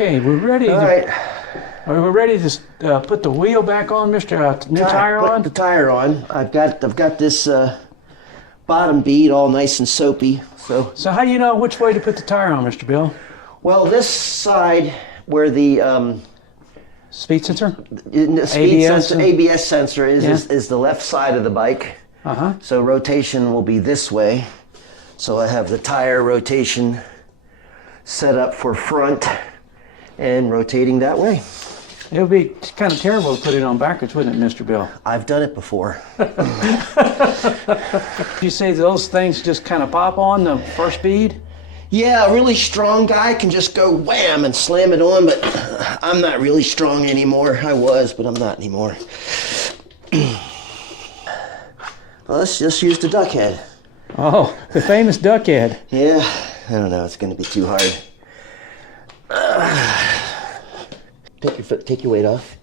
Okay, we're ready. All right. Are we ready to put the wheel back on, Mr. New tire on? Put the tire on. I've got this bottom bead all nice and soapy. So how do you know which way to put the tire on, Mr. Bill? Well, this side where the Speed sensor? ABS sensor is the left side of the bike. So rotation will be this way. So I have the tire rotation set up for front and rotating that way. It would be kind of terrible to put it on backwards, wouldn't it, Mr. Bill? I've done it before. You say those things just kind of pop on the first bead? Yeah, a really strong guy can just go wham and slam it on, but I'm not really strong anymore. I was, but I'm not anymore. Well, let's just use the duck head. Oh, the famous duck head. Yeah, I don't know. It's going to be too hard. Take your weight off.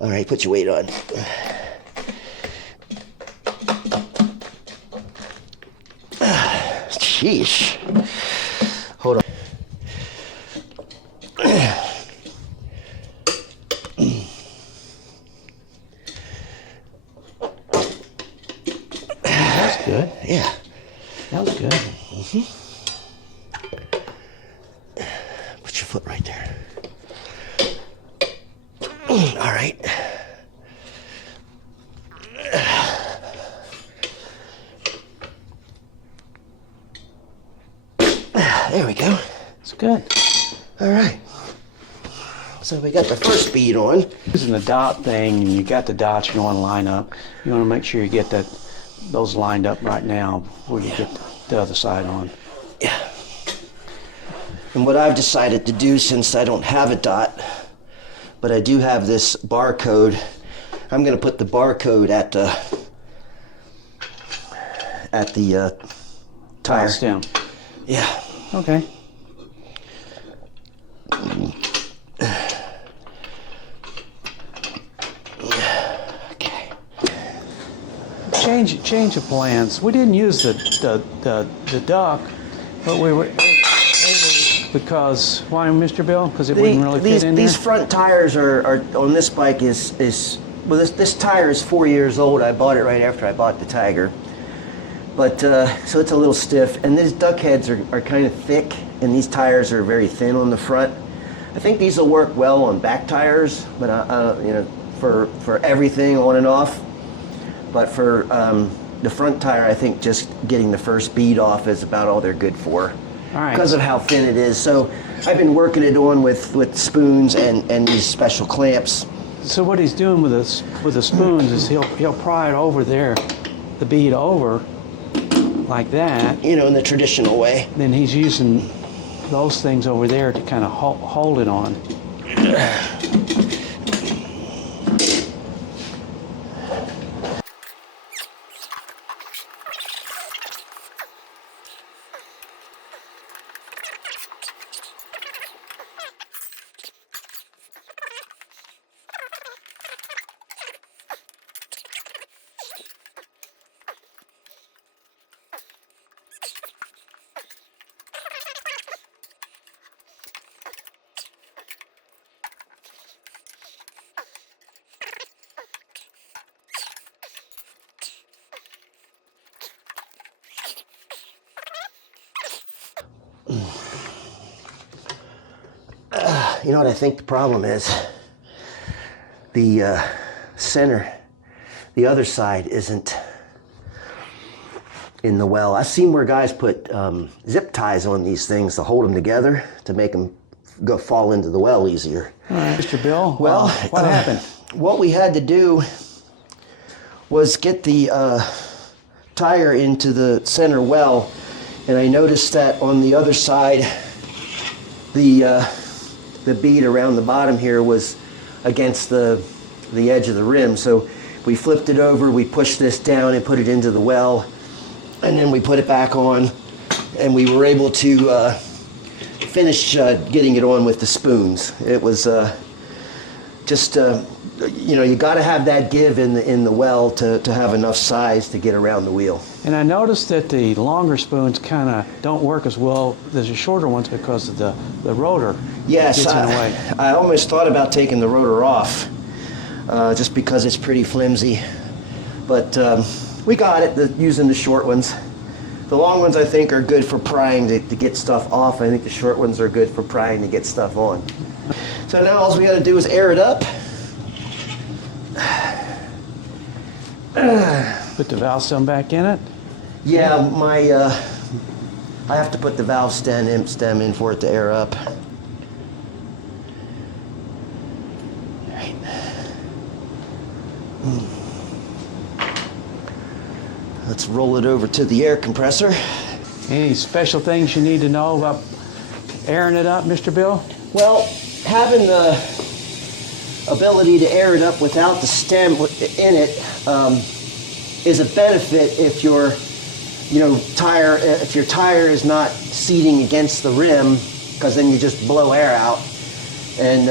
All right, put your weight on. Sheesh. Hold on. That's good. Yeah. That was good. Put your foot right there. All right. There we go. It's good. All right. So we got the first bead on. Using the dot thing, and you got the dots you want to line up. You want to make sure you get those lined up right now before you get the other side on. Yeah. And what I've decided to do, since I don't have a dot, but I do have this barcode, I'm going to put the barcode at the tire stem. Yeah. Okay. Okay. Change of plans. We didn't use the duck, but we were able because why, Mr. Bill? Because it wouldn't really fit in These there? front tires are on this bike is well, this tire is 4 years old. I bought it right after I bought the Tiger. But, so it's a little stiff, and these duck heads are kind of thick, and these tires are very thin on the front. I think these will work well on back tires, but you know, for everything on and off. But for the front tire, I think just getting the first bead off is about all they're good for, because of how thin it is. So I've been working it on with spoons and these special clamps. So what he's doing with the spoons is he'll pry it over there, the bead over, like that. You know, in the traditional way. Then he's using those things over there to kind of hold it on. You know what I think the problem is? The center, the other side isn't in the well. I've seen where guys put zip ties on these things to hold them together to make them fall into the well easier. All right, Mr. Bill, well, what happened? What we had to do was get the tire into the center well, and I noticed that on the other side, the bead around the bottom here was against the edge of the rim. So we flipped it over, we pushed this down and put it into the well, and then we put it back on, and we were able to finish getting it on with the spoons. It was just you got to have that give in the well to have enough size to get around the wheel. And I noticed that the longer spoons kind of don't work as well as the shorter ones because of the rotor. Yes, gets in the way. I almost thought about taking the rotor off, just because it's pretty flimsy. But we got it using the short ones. The long ones I think are good for prying to get stuff off. I think the short ones are good for prying to get stuff on. So now all we got to do is air it up. Put the valve stem back in it. Yeah, I have to put the valve stem in for it to air up. Right. Let's roll it over to the air compressor. Any special things you need to know about airing it up, Mr. Bill? Well, having the ability to air it up without the stem in it is a benefit if your tire is not seating against the rim, because then you just blow air out. And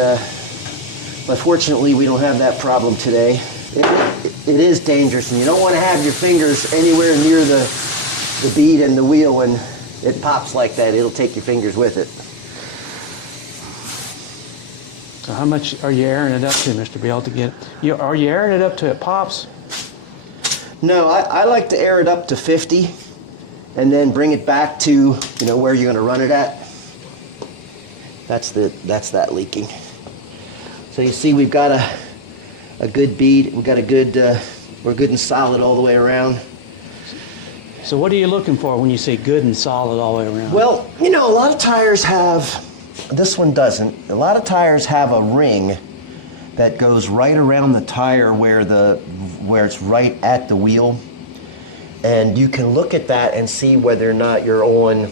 but fortunately, we don't have that problem today. It is dangerous, and you don't want to have your fingers anywhere near the bead and the wheel when it pops like that. It'll take your fingers with it. So how much are you airing it up to, Mr. Bill, to get it? Are you airing it up to it pops? No, I like to air it up to 50 and then bring it back to where you're going to run it at. That's that leaking. So you see we've got a good bead. We've got a good, we're good and solid all the way around. So what are you looking for when you say good and solid all the way around? Well, a lot of tires have, this one doesn't. A lot of tires have a ring that goes right around the tire where it's right at the wheel. And you can look at that and see whether or not you're on,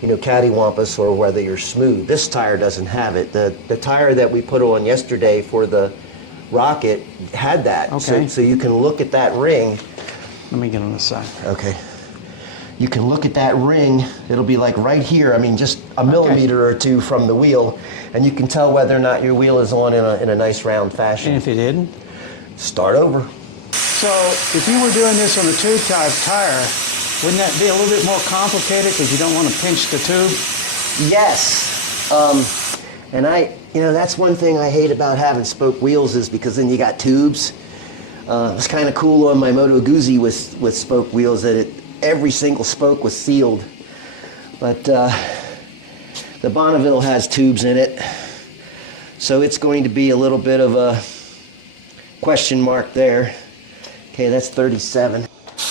cattywampus or whether you're smooth. This tire doesn't have it. The tire that we put on yesterday for the Rocket had that. Okay. So you can look at that ring. Let me get on this side. Okay. You can look at that ring. It'll be like right here. I mean, just a millimeter or two from the wheel, and you can tell whether or not your wheel is on in a nice round fashion. And if it didn't? Start over. So if you were doing this on a tube type tire, wouldn't that be a little bit more complicated because you don't want to pinch the tube? Yes. And that's one thing I hate about having spoke wheels, is because then you got tubes. It's kind of cool on my Moto Guzzi with spoke wheels that every single spoke was sealed. But the Bonneville has tubes in it, so it's going to be a little bit of a question mark there. Okay, that's 37.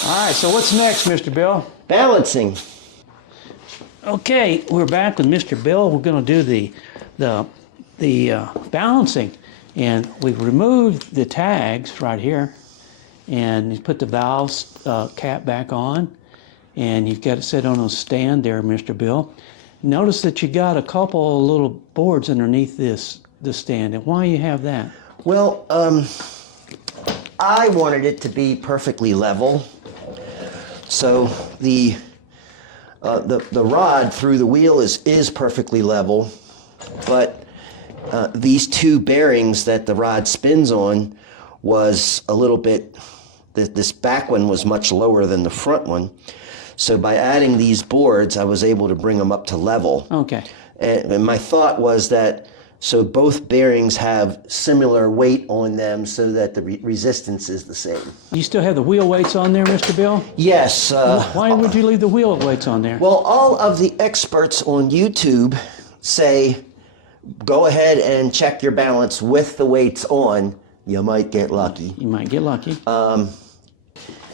All right, so what's next, Mr. Bill? Balancing. Okay, we're back with Mr. Bill. We're going to do the balancing, and we've removed the tags right here, and you put the valve cap back on, and you've got it set on a stand there, Mr. Bill. Notice that you got a couple of little boards underneath this stand, and why you have that? Well, I wanted it to be perfectly level, so the rod through the wheel is perfectly level, but these two bearings that the rod spins on was a little bit, this back one was much lower than the front one. So by adding these boards, I was able to bring them up to level. Okay. And my thought was that, so both bearings have similar weight on them so that the resistance is the same. You still have the wheel weights on there, Mr. Bill? Yes. Why would you leave the wheel weights on there? Well, all of the experts on YouTube say, go ahead and check your balance with the weights on. You might get lucky. You might get lucky.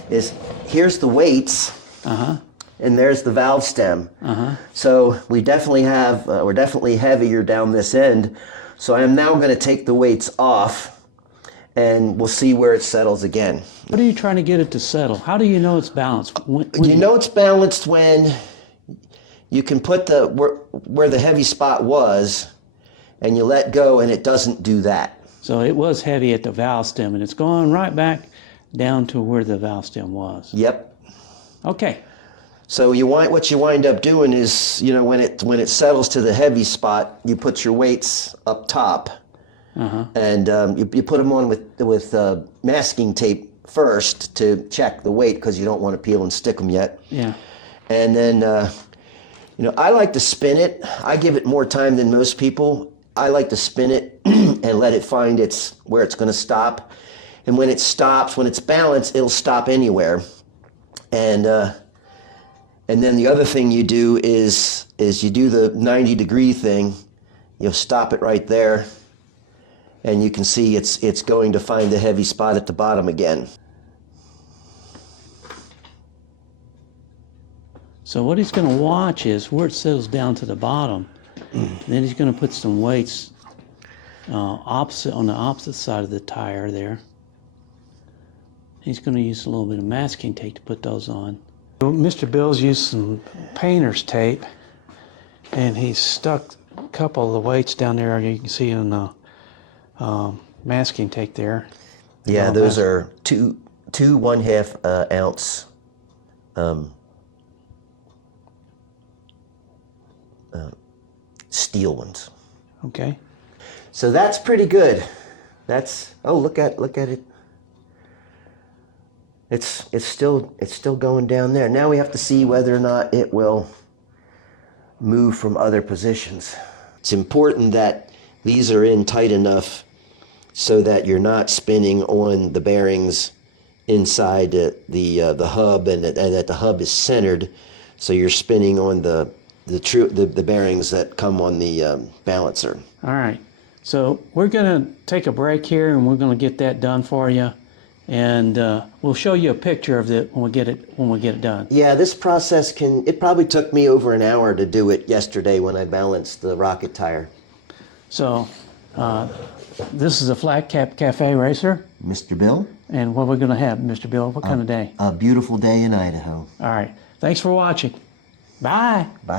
Here's the weights. Uh-huh. And there's the valve stem. Uh-huh. So we definitely have, we're definitely heavier down this end. So I am now going to take the weights off, and we'll see where it settles again. What are you trying to get it to settle? How do you know it's balanced? You know it's balanced when you can put where the heavy spot was, and you let go, and it doesn't do that. So it was heavy at the valve stem, and it's going right back down to where the valve stem was. Yep. Okay. So what you wind up doing is, when it settles to the heavy spot, you put your weights up top, and you put them on with masking tape first to check the weight because you don't want to peel and stick them yet. Yeah. And then, I like to spin it. I give it more time than most people. I like to spin it and let it find where it's going to stop. And when it stops, when it's balanced, it'll stop anywhere. And then the other thing you do is you do the 90-degree thing. You'll stop it right there, and you can see it's going to find the heavy spot at the bottom again. So what he's going to watch is where it settles down to the bottom. Then he's going to put some weights on the opposite side of the tire there. He's going to use a little bit of masking tape to put those on. Mr. Bill's used some painter's tape, and he's stuck a couple of the weights down there. You can see on the masking tape there. Yeah, those are two 1/2 ounce steel ones. Okay. So that's pretty good. Look at it. It's still going down there. Now we have to see whether or not it will move from other positions. It's important that these are in tight enough so that you're not spinning on the bearings inside the hub, and that the hub is centered, so you're spinning on the bearings that come on the balancer. All right. So we're going to take a break here, and we're going to get that done for you. And we'll show you a picture of it when we get it done. Yeah, this process it probably took me over an hour to do it yesterday when I balanced the rocket tire. So this is a Flat Cap Cafe Racer. Mr. Bill? And what we're going to have, Mr. Bill, what kind of day? A beautiful day in Idaho. All right. Thanks for watching. Bye. Bye.